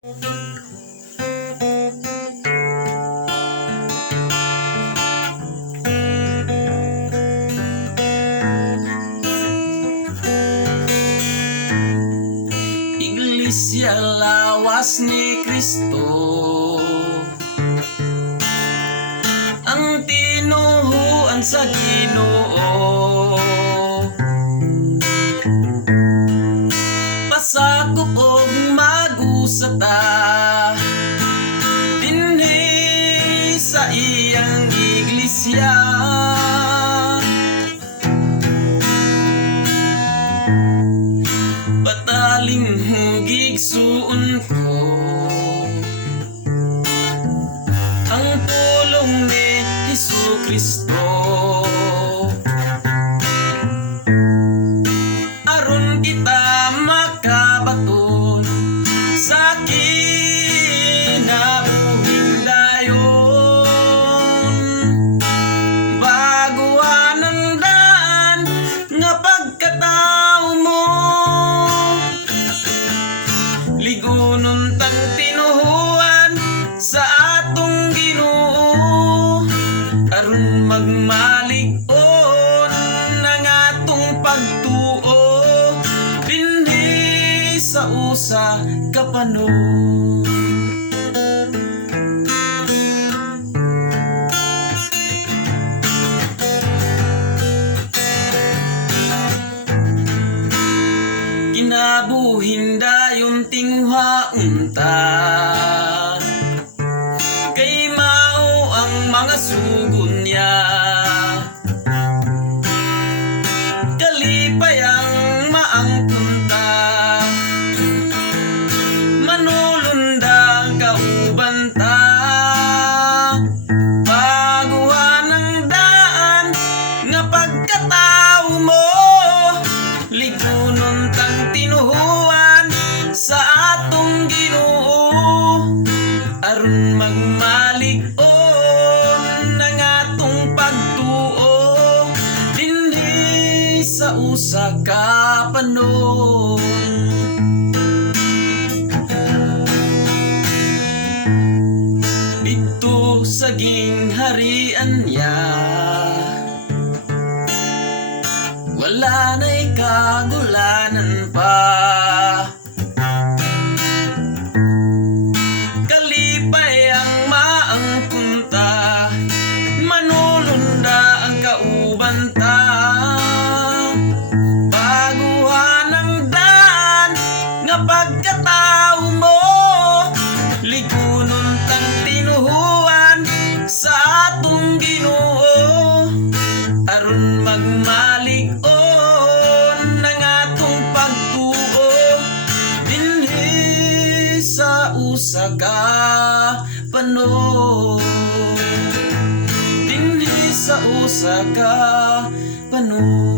Iglesia lawas ni Kristo, ang tinuhuan sa Ginoo. Pasakop og magusata dinhi sa iyang iglesia. Bataling hugig suon ko ang pulong ni Jesucristo, aron kita makabaton sa kinabuhing dayon. Baguhan ang daan nga pagkatao mo, ligunon tang tinuhuan sa atong Ginoo, aron magmalig-on ang atong pagtuo dinhi sa usa ka panon. Kinabuhin dayon tinguhaon ta, kay mao ang mga sugon niya. Kalipay ang maangkon ta, manulunda ang kauban ta. Baguhan ang daan nga pagkatao mo, ligunon tang tinuhuan sa atong Ginoo, aron magmalig-on ang atong pagtuo dinhi sa usa ka panon. Dito sa gingharian niya, wala na'y kagulanan pa. Kalipay ang maangkon ta, manulunda ang kauban ta. Baguhan ang daan nga pagkatao mo, ligunon tang tinuhuan sa atong Ginoo, aron magmalig-on ang atong pagtuo dinhi sa usa ka panon. Dinhi sa usa ka panon.